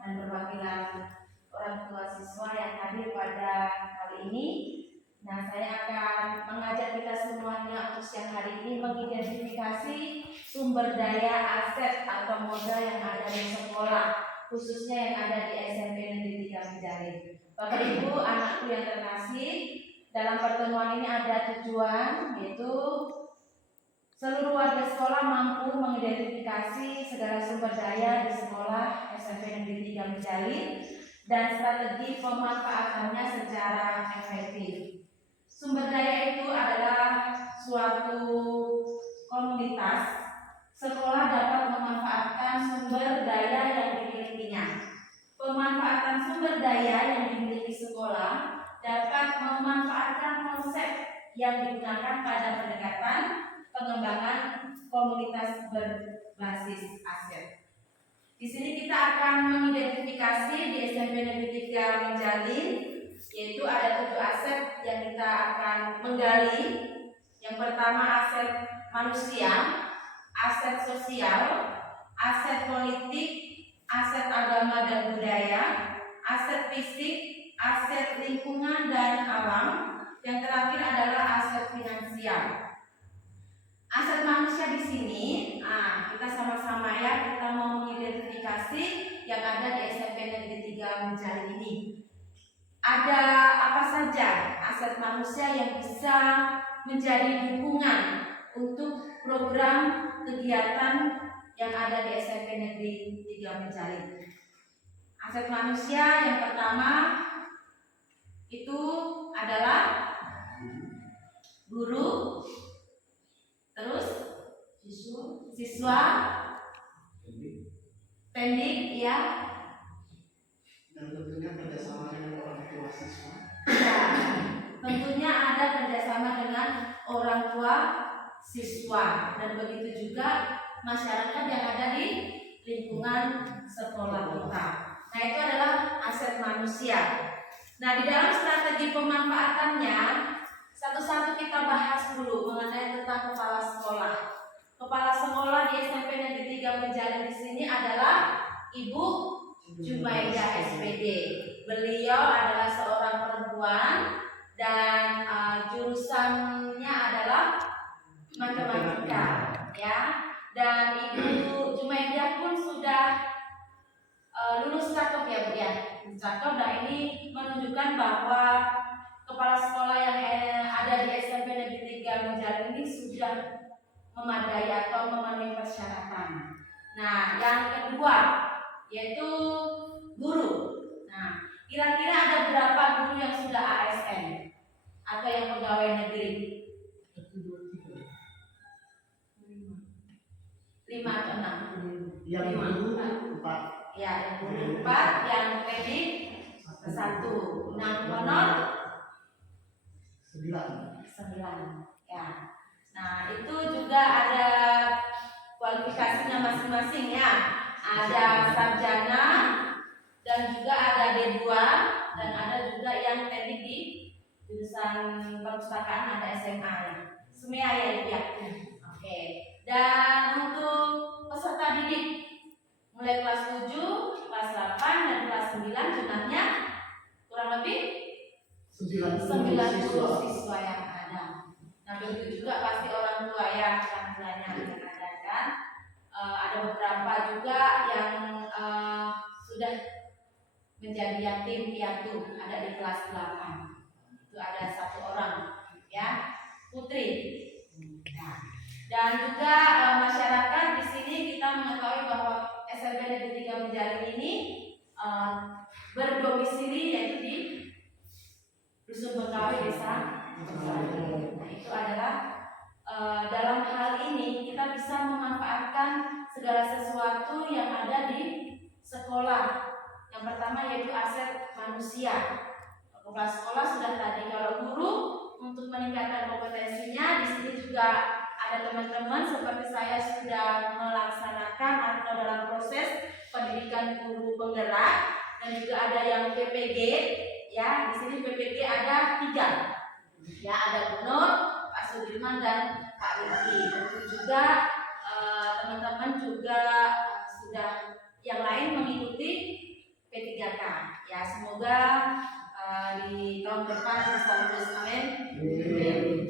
dan perwakilan orang tua siswa yang hadir pada kali ini. Nah, saya akan mengajak kita semuanya untuk siang hari ini mengidentifikasi sumber daya aset atau modal yang ada di sekolah, khususnya yang ada di SMP Negeri 3 Menjalin. Bapak Ibu, anakku yang terkasih, dalam pertemuan ini ada tujuan, yaitu seluruh warga sekolah mampu mengidentifikasi segala sumber daya di sekolah SMP Negeri 3 Menjalin dan strategi pemanfaatannya secara efektif. Sumber daya itu adalah suatu komunitas. Sekolah dapat memanfaatkan sumber daya yang dimilikinya. Pemanfaatan sumber daya yang dimiliki sekolah dapat memanfaatkan konsep yang digunakan pada pendekatan pengembangan komunitas berbasis aset. Di sini kita akan mengidentifikasi di SMP Negeri 3 Menjalin, yaitu ada 7 aset yang kita akan menggali. Yang pertama aset manusia, aset sosial, aset politik, aset agama dan budaya, aset fisik, aset lingkungan dan alam. Yang terakhir adalah aset finansial. Aset manusia di sini, kita sama-sama ya, kita mau mengidentifikasi yang ada di SMP Negeri 3 Menjalin ini. Ada apa saja aset manusia yang bisa menjadi dukungan untuk program kegiatan yang ada di SMP Negeri 3 Menjalin. Aset manusia yang pertama itu adalah guru, terus siswa, pendik, ya, dan tentunya kerjasama dengan orang tua siswa. Ya, tentunya ada kerjasama dengan orang tua siswa dan begitu juga masyarakat yang ada di lingkungan sekolah kita. Nah, itu adalah aset manusia. Nah, di dalam strategi pemanfaatannya, satu-satu kita bahas dulu mengenai tentang kepala sekolah. Kepala sekolah di SMP Negeri 3 Menjalin di sini adalah Ibu Jumaidah SPD. Beliau adalah seorang perempuan dan jurusannya adalah matematika, ya. Dan Ibu Jumaidah pun sudah lulus cakep ya Bu ya. Cakep, dan ini menunjukkan bahwa kepala sekolah yang ada di SMP Negeri 3 Menjalin ini sudah memadai atau memenuhi persyaratan. Nah, yang kedua yaitu guru. Nah, kira-kira ada berapa guru yang sudah ASN atau yang pegawai negeri? 5 atau 6? Yang guru 4. Ya, yang guru 4, yang pendik 1. Nah, honor 9. Ya. Nah, itu juga ada kualifikasinya masing-masing ya. Ada sarjana dan juga ada D2 dan ada juga yang teknik di jurusan perpustakaan, ada SMA ya. Semua ya. Oke. Dan untuk peserta didik mulai kelas 7, kelas 8 dan kelas 9 jumlahnya kurang lebih 90 siswa yang ada. Nah, begitu juga pasti orang tua ya, orang tuanya yang ada kan. Ada beberapa juga yang sudah menjadi yatim piatu, ada di kelas 8. Itu ada 1 orang ya, putri. Nah, dan juga masyarakat di sini kita mengetahui bahwa SMP Negeri 3 Menjalin ini berdomisili yaitu di Dusun Bengkawi, Desa Bengkawi. Nah, itu adalah dalam hal ini kita bisa memanfaatkan segala sesuatu yang ada di sekolah. Yang pertama yaitu aset manusia. Kepala sekolah sudah tadi. Kalau guru untuk meningkatkan kompetensinya, di sini juga ada teman-teman seperti saya sudah melaksanakan atau dalam proses pendidikan guru penggerak, dan juga ada yang PPG. Ya, di sini PPG ada 3. Ya, ada Bu Nur, Pak Sudirman dan Pak Riki. Tentu juga teman-teman juga sudah yang lain mengikuti Ya, semoga di tahun depan bisa lulus, amin.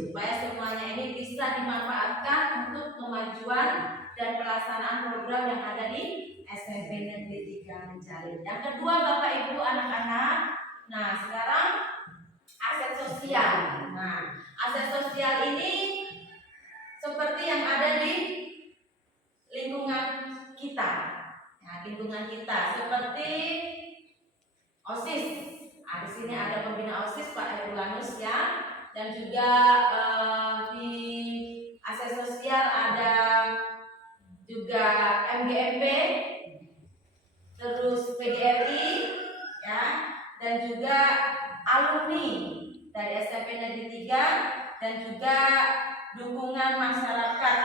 Supaya semuanya ini bisa dimanfaatkan untuk kemajuan dan pelaksanaan program yang ada di SMP Negeri 3 Menjalin. Yang kedua, Bapak Ibu anak-anak, nah sekarang aset sosial. Nah, aset sosial ini seperti yang ada di lingkungan kita. Nah, lingkungan kita seperti OSIS. Nah, di sini ada pembina OSIS Pak Herculanus ya, dan juga di aset sosial ada juga MGMP, terus PGRI ya, dan juga alumni dari SMP Negeri 3 dan juga dukungan masyarakat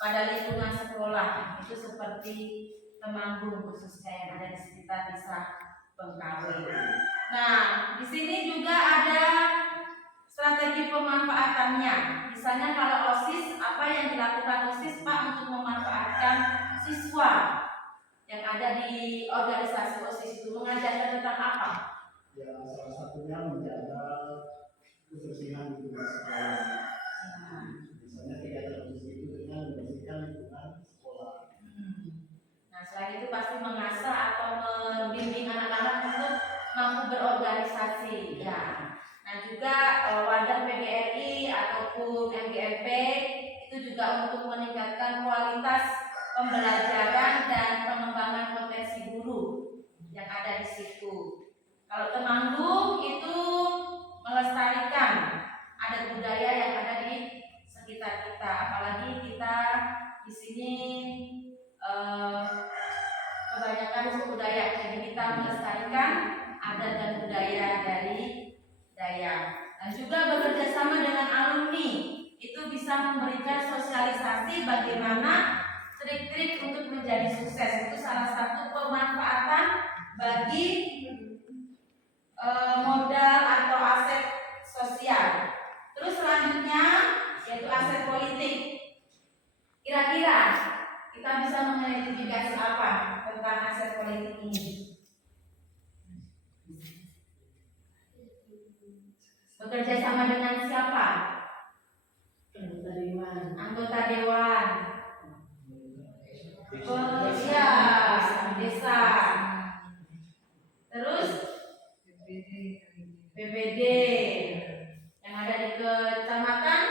pada lingkungan sekolah itu seperti Temanggung khususnya yang ada di sekitar desa Bengkawe. Nah, di sini juga ada strategi pemanfaatannya. Misalnya kalau OSIS, apa yang dilakukan OSIS Pak untuk memanfaatkan siswa yang ada di organisasi OSIS itu, mengajarkan tentang apa? Ya, salah satunya menjaga kebersihan lingkungan sekolah. Misalnya kegiatan OSIS itu dengan membersihkan lingkungan sekolah. Nah, selain itu pasti mengasah atau membimbing anak-anak untuk mampu berorganisasi ya. Nah, juga wadah PGRI ataupun MGMP itu juga untuk meningkatkan kualitas pembelajaran dan pengembangan potensi guru yang ada di situ. Kalau Temanggung itu melestarikan adat budaya yang ada di sekitar kita, apalagi kita di sini kebanyakan suku Dayak, jadi kita melestarikan adat dan budaya dari Dayak. Dan juga bekerja sama dengan alumni itu bisa memberikan sosialisasi bagaimana trik-trik untuk menjadi sukses. Itu salah satu pemanfaatan bagi modal atau aset sosial. Terus selanjutnya yaitu aset politik. Kira-kira kita bisa mengidentifikasi apa tentang aset politik ini? Bekerja sama dengan siapa? Anggota dewan. Anggota dewan. Ya, desa. Terus BPD yang ada di kecamatan.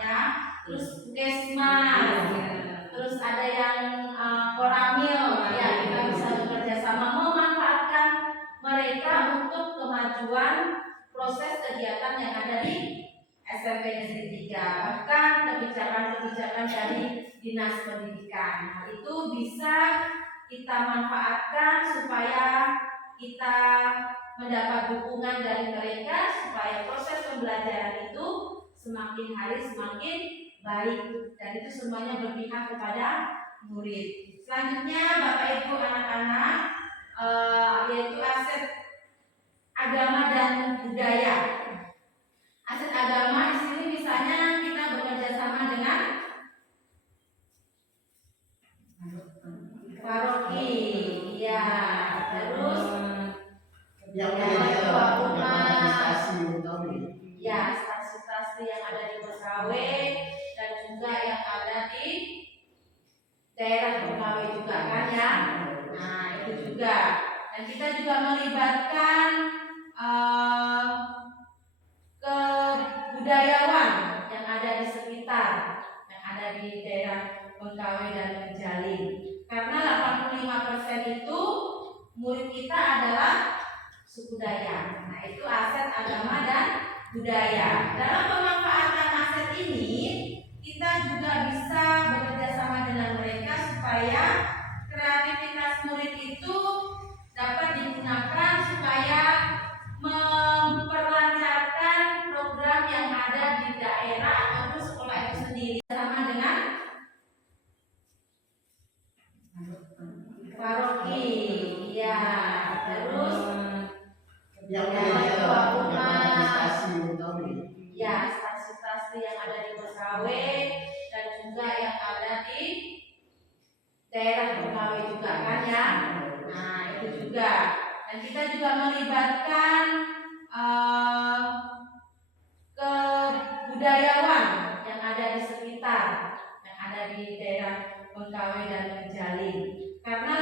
Ya, terus Puskesmas, terus ada yang Koramil, ya kita bisa bekerja sama memanfaatkan mereka untuk kemajuan proses kegiatan yang ada di SMP Negeri 3, bahkan kebijakan-kebijakan dari Dinas Pendidikan. Hal itu bisa kita manfaatkan supaya kita mendapat dukungan dari mereka supaya proses pembelajaran itu semakin hari semakin baik dan itu semuanya berpihak kepada murid. Selanjutnya Bapak Ibu anak-anak yaitu aset agama dan budaya. Aset agama di sini misalnya kita bekerja sama dengan paroki, ya, terus Yang administrasi Bengkawe. ya, stasiun-stasiun yang ada di Bengkawe dan juga yang ada di daerah Bengkawe juga kan ya. Nah, itu juga. Dan kita juga melibatkan kebudayawan yang ada di sekitar, yang ada di daerah Bengkawe dan Menjalin. Karena 85% itu murid kita adalah suku Dayak. Nah, itu aset agama dan budaya. Dalam pemanfaatan aset ini, kita juga bisa bekerja sama dengan mereka supaya kreativitas murid itu dapat digunakan supaya memperlancarkan program yang ada di daerah ataupun sekolah itu sendiri. Sama dengan paroki, ya, terus Yang administrasi Bengkawe. ya, stasiun-stasiun yang ada di Bengkawe dan juga yang ada daerah pegawai juga kan ya. Nah itu juga. Dan kita juga melibatkan kebudayawan yang ada di sekitar, yang ada di daerah Bengkawai dan Menjalin. Karena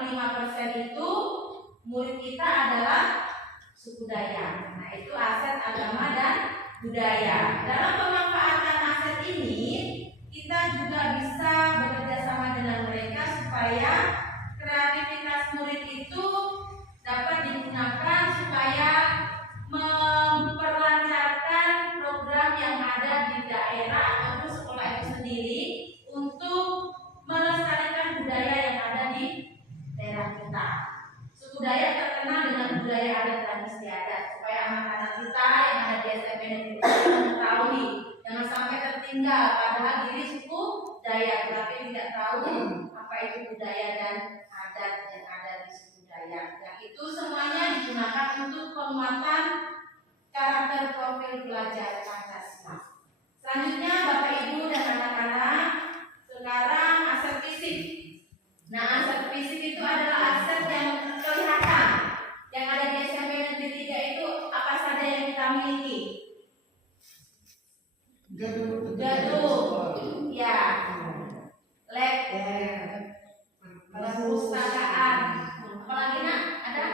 85% itu murid kita adalah suku Dayak. Nah itu aset agama dan budaya. Dalam pemanfaatan aset ini, kita juga bisa bekerja sama dengan mereka supaya kreativitas murid itu dapat digunakan supaya memperlancarkan program yang ada di daerah atau sekolah itu sendiri untuk melestarikan budaya yang ada di daerah kita. Suku Dayak terkenal dengan budaya adat dan istiadat supaya anak-anak kita yang ada di SMP Negeri mengetahui, jangan sampai tertinggal padahal diri suku Dayak tapi tidak tahu apa itu budaya dan adat yang ada di suku Dayak. Yang itu semuanya digunakan untuk penguatan karakter profil pelajar Pancasila. Selanjutnya Bapak Ibu dan anak-anak, sekarang aset fisik. Nah, aset fisik itu adalah aset yang kelihatan. Yang ada di SMP Negeri 3 itu apa saja yang kita miliki? Gedung, ya, lab, perpustakaan. Apalagi nak? Ada?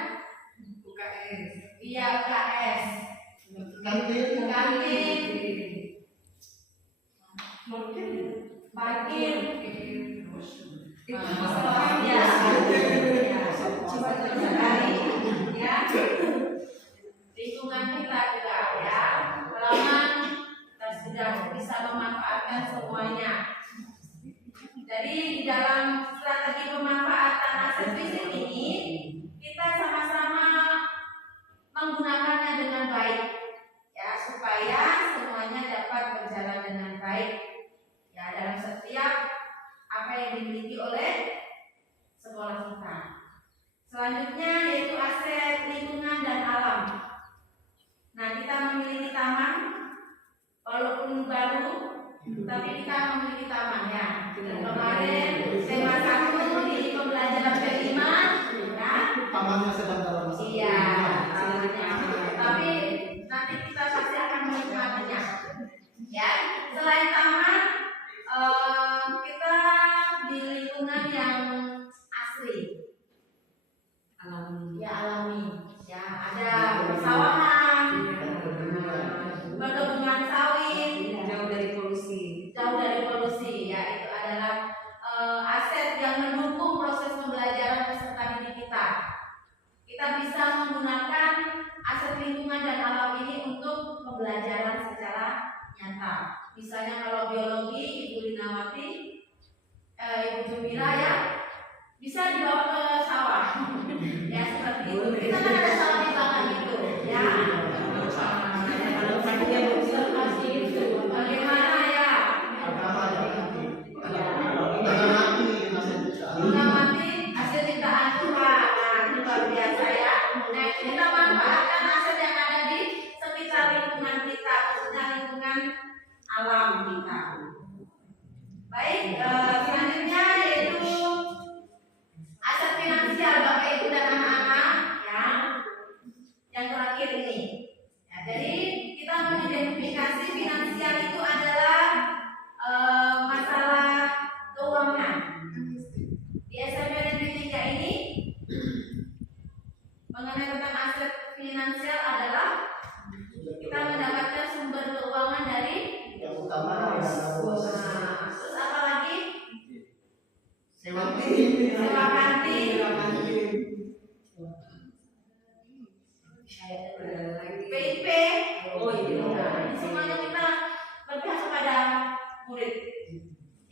UKS. Iya, UKS. Kantin. Parkir. Ya, lingkungan kita juga ya, halaman kita sudah bisa memanfaatkan semuanya. Jadi di dalam strategi pemanfaatan aset fisik ini kita sama-sama menggunakannya dengan baik ya supaya semuanya dapat berjalan dengan baik ya dalam setiap apa yang dimiliki oleh sekolah kita. Selanjutnya yaitu aset lingkungan dan alam. Nah kita memiliki taman, walaupun baru, tapi kita memiliki taman ya. Dan kemarin tema 1 di pembelajaran kelima, ya. Tamannya sedang dalam masa. Iya, tamannya. Tapi nanti kita pasti akan menikmatinya. Ya, selain taman, kita di lingkungan yang asli. Alami ya, ada persawahan, perkebunan sawit, jauh dari polusi ya, itu adalah aset yang mendukung proses pembelajaran peserta didik kita. Kita bisa menggunakan aset lingkungan dan alam ini untuk pembelajaran secara nyata. Misalnya kalau biologi, Ibu Linawati, Ibu Jumira ya, bisa dibawa ke sawah. Ya seperti itu. Kita kan ada sawah di belakang itu, ya. Bagaimana ya? Mengamati hasil ciptaan Tuhan. Nah, ini luar biasa ya. Nah, kita manfaatkan aset yang ada di sekitar lingkungan kita, khususnya lingkungan alam kita. Baik, selanjutnya yaitu aset finansial Bapak Ibu dan anak-anak ya. Yang terakhir ini. Ya, jadi kita mengidentifikasi finansial itu adalah masalah keuangan. Di SMP Negeri 3 ini mengenai tentang aset finansial adalah kita mendapatkan sumber keuangan dari yang utama ya. Terus apa lagi? Sewa kantin. PIP. Oh iya. Ini semuanya kita berpihak kepada murid.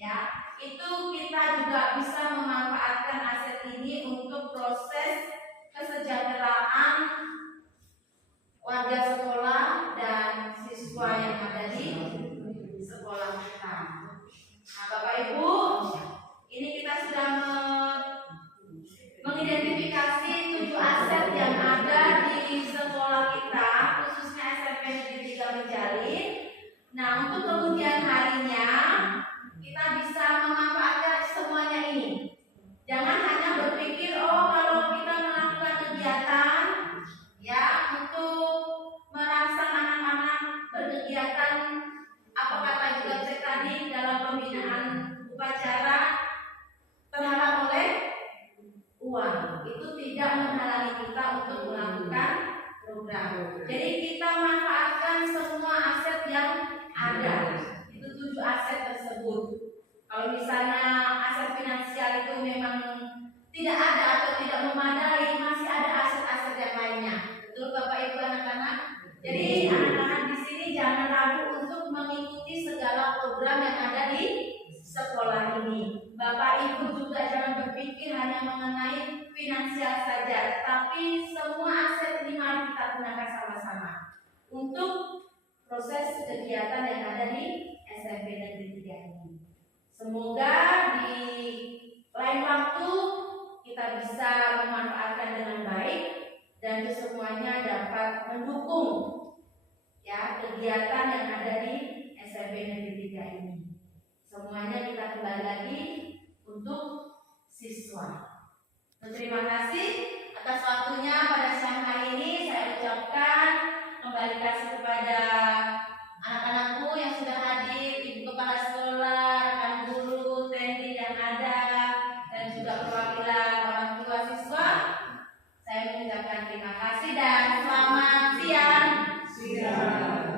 Ya, itu kita juga bisa memanfaatkan aset ini untuk proses kesejahteraan warga sekolah dan siswa yang ada di sekolah kita. Nah, Bapak Ibu, ini kita sudah mengidentifikasi 7 aset yang ada di sekolah kita, khususnya SMP Negeri 3 Menjalin. Nah, untuk kemudian harinya kita bisa memanfaatkan semuanya ini. Kalau misalnya aset finansial itu memang tidak ada atau tidak memadai, masih ada aset-aset yang lainnya. Betul Bapak Ibu anak-anak? Jadi anak-anak di sini jangan ragu untuk mengikuti segala program yang ada di sekolah ini. Bapak Ibu juga jangan berpikir hanya mengenai finansial saja, tapi semua aset ini mari kita gunakan sama-sama untuk proses kegiatan yang ada di SMP Negeri 3 ini. Semoga di lain waktu kita bisa memanfaatkan dengan baik dan itu semuanya dapat mendukung ya kegiatan yang ada di SMP Negeri 3 ini. Semuanya kita kembali lagi untuk siswa. Terima kasih atas waktunya pada siang hari ini. Saya ucapkan kembali kasih kepada anak-anakku yang sudah hadir, ibu kepala sekolah, rekan guru, TNI yang ada, dan juga perwakilan orang tua siswa. Saya mengucapkan terima kasih dan selamat siang. Siang.